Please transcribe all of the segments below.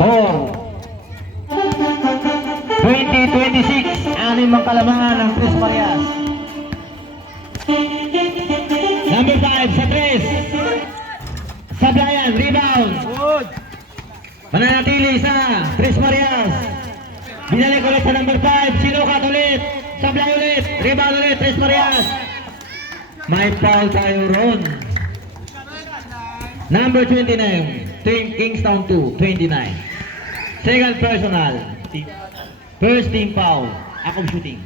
Score 20-26. Anim ang kalamangan ng Tres Marias. Number 5 sa Tres. Sablayan, rebound. Mananatili sa Tres Marias. Binalik ulit sa number 5. Sinukat ulit. Sablay ulit. Rebound ulit. Tres Marias. May foul tayo ron. Number 29. Team Kingstown 2. 29. Second personal. First team foul. Akong shooting.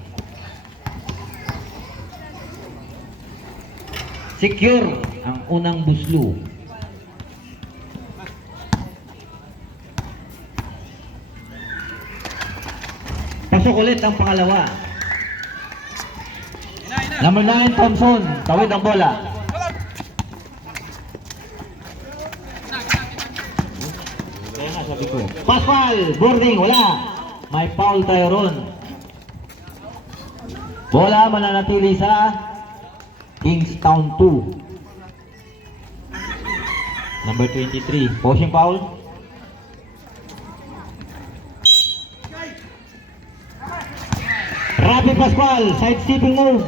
Secure ang unang buslo. Pasok ulit ang pangalawa. Number 9, Thompson. Tawid ang bola. Kaya nga sabi ko. Pascal, boarding, wala. May foul tayo ron. Bola mananatili sa Kingstown 2. Number 23. Pushing foul. Rapi Pascual, side stepping move.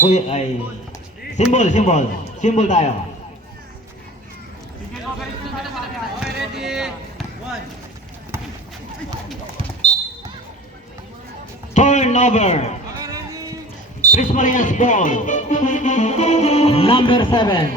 Uy, ay. Symbol tayo. Turnover. Tres Marias ball. Number 7.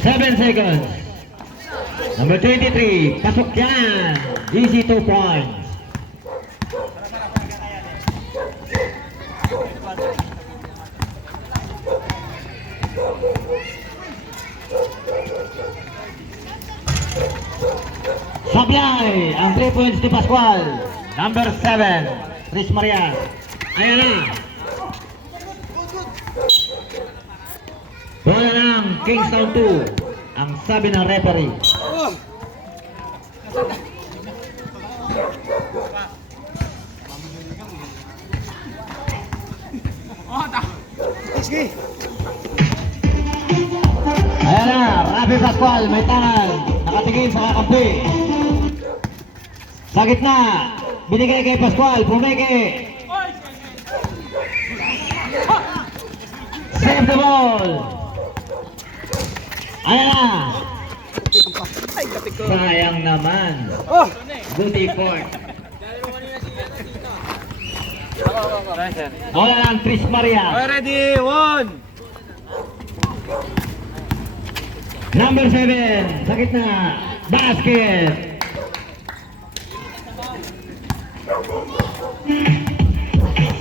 Seven seconds. Number 23. Pasok yan. Easy 2 points. Sablay. Ang 3 points ni Pascual. Number 7. Tres Marias. Ayan na. Bola ng Kingstown 2. Ang sabi ng referee. Ayan na, Rafi Pascual, may tangan. Nakatingin sa kakampi. Sa gitna, binigay kay Pascual, pumeke. Save the ball. Ayan na. Sayang naman. Good effort. Bola ng Tres Marias. Ready, 1. Number 7. Sa gitna. Basket.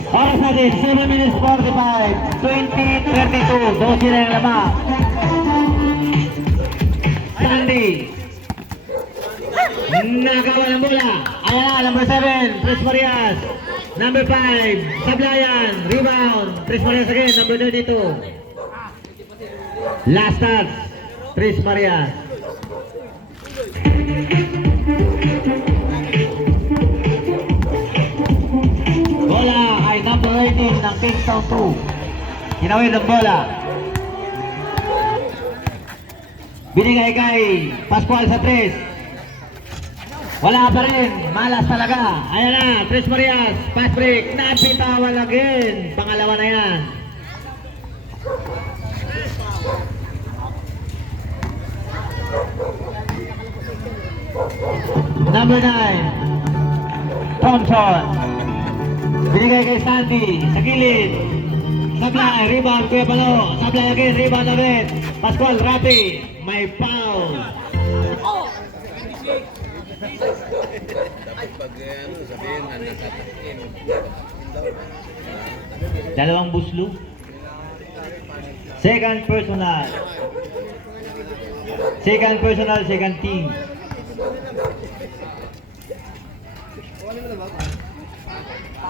Oras natin, 7 minutes 45. 20-32. 12 na yung lamang. Sandy. Nakawa ng bola. Ayan na, number 7. Tres Marias. Number 5. Sablayan. Rebound. Tres Marias again. Number 32. Last touch. Tres Marias. Bola ay number 18 ng Kingstown 2. Ginawin ang bola. Binigay kay Pascual sa 3. Wala pa rin. Malas talaga. Ayan na. Tres Marias. Pass break. Napitawan again. Pangalawa na yan. Number 9. Thompson. Binigay kay Sandy. Sa gilid. Sablay. Rebound. Kuya Palo. Sablay again. Rebound ulit. Pascual. Rapi. May foul. Dapat pag sabihin na nasa team. Dalawang buslo. Second personal. Second team.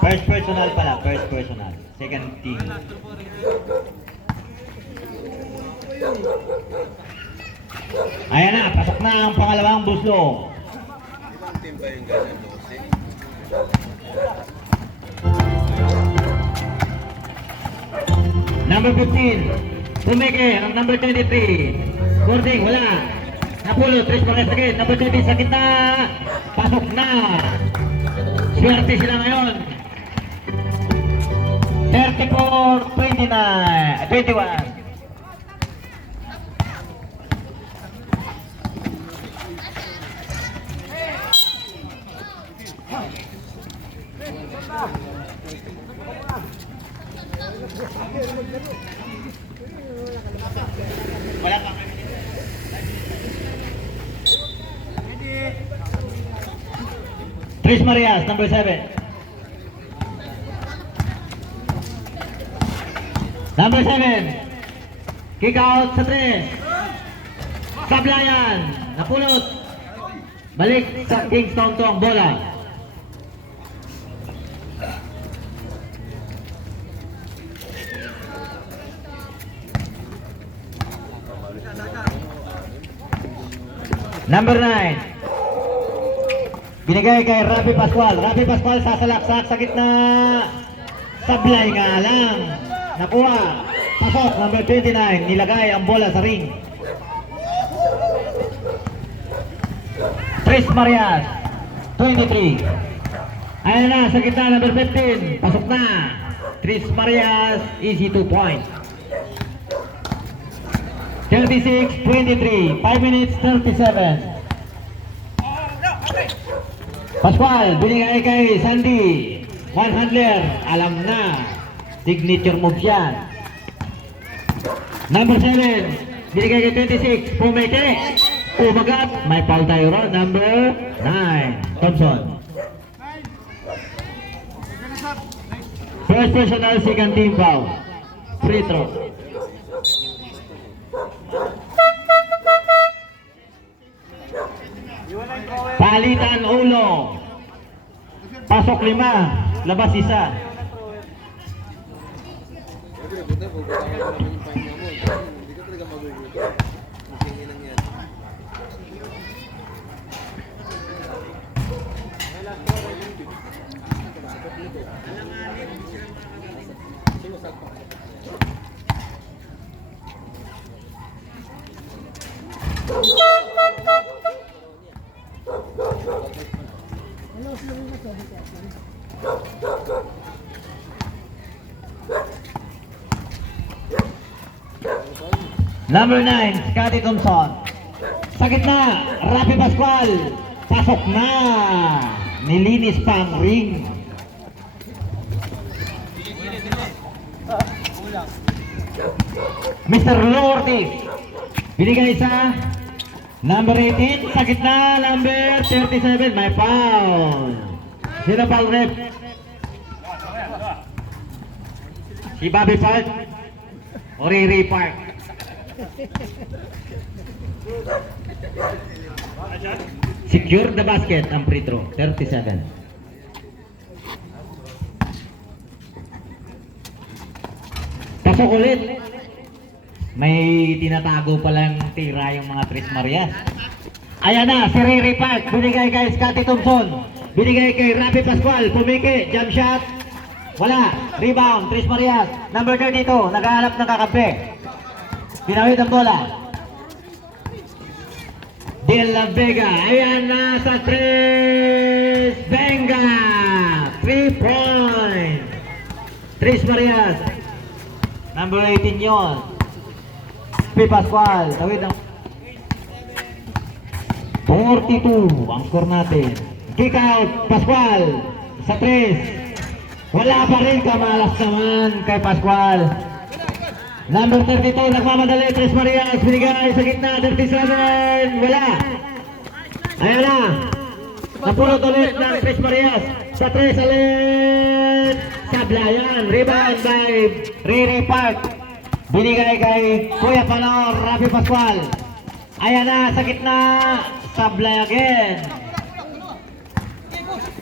First personal pala, first personal. Second team. Ayan na, pasok na ang pangalawang buslo. Team ba yung ganyan, boss? Number 15. Pumeke ang number 23. Boarding, wala. Napulot, Tres Marias again. Number 20 sa gitna. Pasok na. Swerte sila ngayon. 34-21. Wala pa. Tres Marias, number 7. Number 7. Kick out sa 3. Sablayan. Napulot. Balik sa Kingston to ang bola. Number 9. Binigay kay Rafi Pascual. Rafi Pascual sasalaksak sa gitna. Sablay nga lang. Nakuha. Pasok. Number 29. Nilagay ang bola sa ring. Tres Marias. 23. Ayan na sa gitna. Number 15. Pasok na. Tres Marias. Easy 2 points. 36-23, 5 minutes 37. Pascual, binigay kay Sandy. One handler, alam na. Signature move yan. Number 7, binigay kay 26, Pumeke. Umagat, may foul tayo ron. Number 9, Thompson. First personal, second team foul. Free throw. Palitan ulo. Pasok 5, labas 1. Number 9, Scotty Thompson. Sa gitna, Rafi Pascual. Pasok na. Nilinis pa ang ring. Mr. Lourdes. Binigay sa number 18. Sa gitna, number 37. May foul. Sino foul rep? Si Bobby Park o Riri Park? Secure the basket ang free throw. 37. Pasok ulit. May tinatago palang tira yung mga Tres Marias. Ayan na, si Riri Park. Binigay kay Scotty Thompson. Binigay kay Rafi Pascual. Pumiki, jump shot. Wala. Rebound, Tres Marias. Number 32, naghahanap ng kakampi. Pinawid ang bola. De La Vega. Ayan na sa Tres Venga. 3 points. Tres Marias. Number 18 yun. P. Pascual. Tawid ang 42 ang score natin. Kick out, Pascual. Sa 3. Wala pa rin, kamalas naman kay Pascual. Number 32, nagmamadali, Tres Marias. Binigay sa gitna, 37. Wala. Ayan na. Napulot ulit ng Tres Marias. Sa 3 ulit. Sablayan. Rebound by Riri Park. Binigay kay Kuya Panor, Rafi Pascual. Ayan na, sa gitna. Sablay again.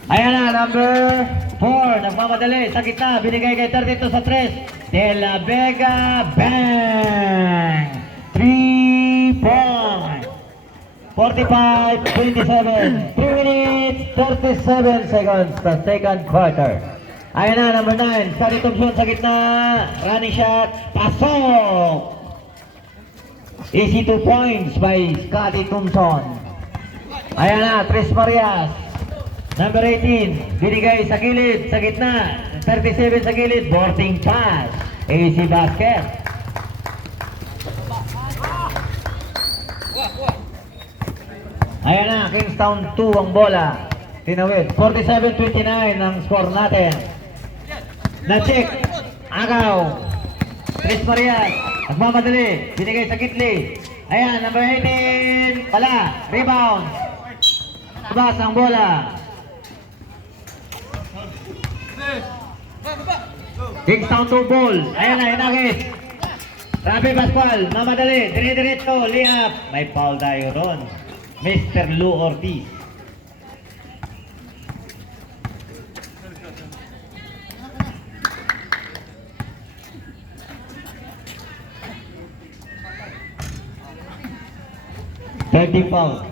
Ayan na, number 4. Nagmamadali sa gitna. Binigay kay 32 sa 3. De La Vega. Bang! 3 points. 45-27. 3 minutes, 37 seconds. The second quarter. Ayan na, number 9. Scotty Thompson sa gitna. Running shot. Pasok! Easy 2 points by Scotty Thompson. Ayan na, Tres Marias. Number 18. Binigay sa gilid, sa gitna. 37 sa gilid. Boarding pass. Easy basket. Ayan na, Kingstown 2 ang bola. Tinawid. 47-29 ang score natin. Na-check. Agaw. Tres Marias. Nagmamadali. Binigay sa Kitli. Ayan, number 18. Pala. Rebound. Labas ang bola. Kingstown 2 ball. Ayan na, inagis. Rabi Pascual. Mamadali. Dire-diretso. Liap. May foul tayo ron. Mr. Lou Ortiz. Thirty foul.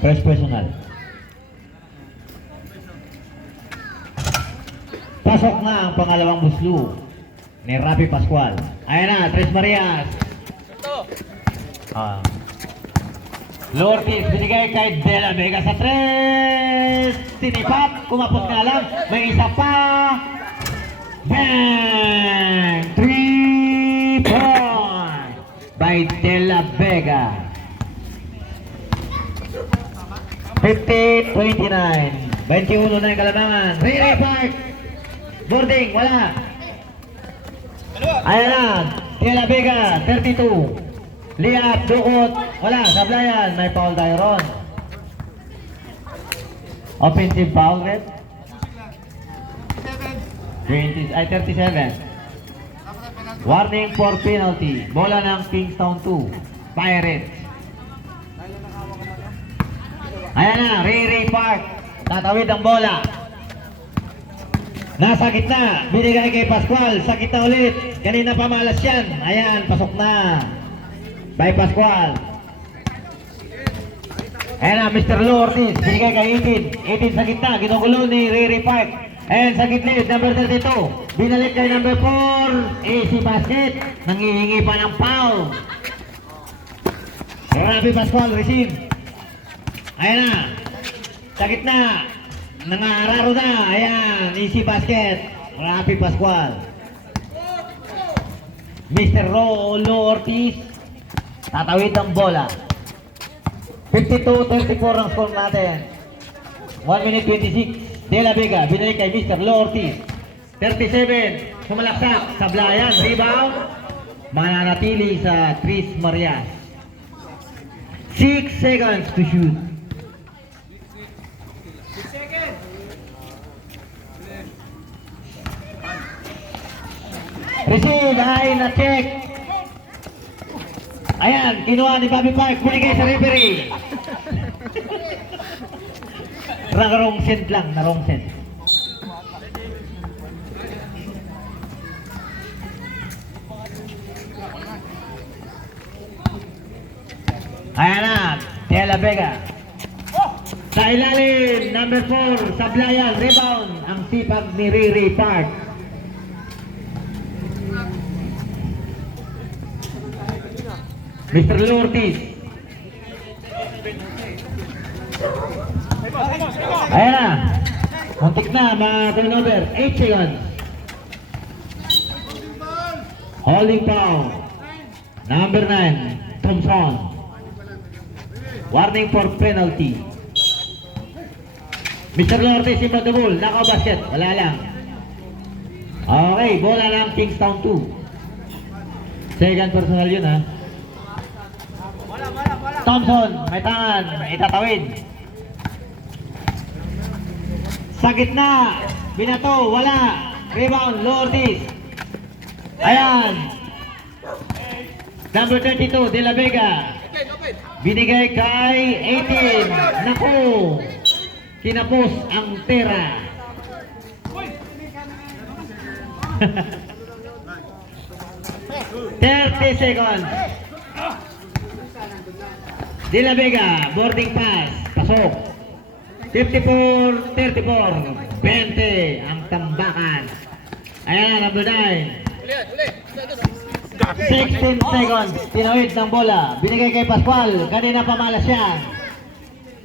First personal. Pasok na ang pangalawang buslu ni Rapi Pascual. Ayan na, Tres Marias. Lourdes, binigay kay De La Vega sa tres. Tinipap, kumapot nga lang. May isa pa. Bang! 3 points by De La Vega. 50-29. 21 na yung kalamangan. Ray Park. Boarding, wala. Ayan na. De La Vega, 32. Liap, dukot, wala, sablayan, may foul tayo ron. Offensive foul, red? 37. Warning for penalty. Bola ng Kingstown 2. Pirates. Ayan na, Ray Park. Tatawid ang bola. Nasa gitna, binigay kay Pascual. Sa gitna ulit. Kanina pa malas yan. Ayan, pasok na. By Pascual. Ayan na, Mr. Lou Ortiz. Binigay kay 18. 18 sa gitna. Ginugulo ni Ray Park. And sa gitna, number 32. Binalik kay number 4. Easy basket. Nangihingi pa ng foul. Rapi Pascual, receive. Ayan na. Sa gitna. Nangararo na. Ayan. Easy basket. Rapi Pascual. Mr. Lou Ortiz. Tatawid ang bola. 52-34 ang score natin. 1 minute 26. De La Vega, binalik kay Mr. Lou Ortiz. 37, sumalaksak, sablayan, rebound. Mananatili sa Tres Marias. 6 seconds to shoot. Receive, ay na-check. Ayan, kinuha ni Bobby Park, binigay sa referee. Wrong send lang, na wrong send. Ayan na, De La Vega. Sa ilalim, number 4, sablayan, rebound, ang sipag ni Ray Park. Mr. Lou Ortiz. Ayan na. Muntik na, ma-turnover. 8 seconds. Holding foul. Number 9, Thompson. Warning for penalty. Mr. Lou Ortiz, in the ball. Knockout basket. Wala lang. Okay, bola lang Kingstown 2. Second personal yun, ha. Thompson, may tangan, itatawid. Sa gitna, binato, wala. Rebound, Lou Ortiz. Ayan. Number 32, De La Vega. Binigay kay 18. Naku, kinapos ang tera. "30 seconds. De La Vega, boarding pass, pasok. 54-34. 20 ang tambakan. Ayan na, number 9. 16 seconds. Tinawid ng bola. Binigay kay Pascual. Kanina pamalas yan.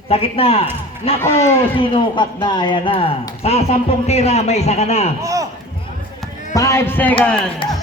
Sa gitna. Naku, sinukat na. Ayan na. Sa 10 tira, may isa ka na. 5 seconds.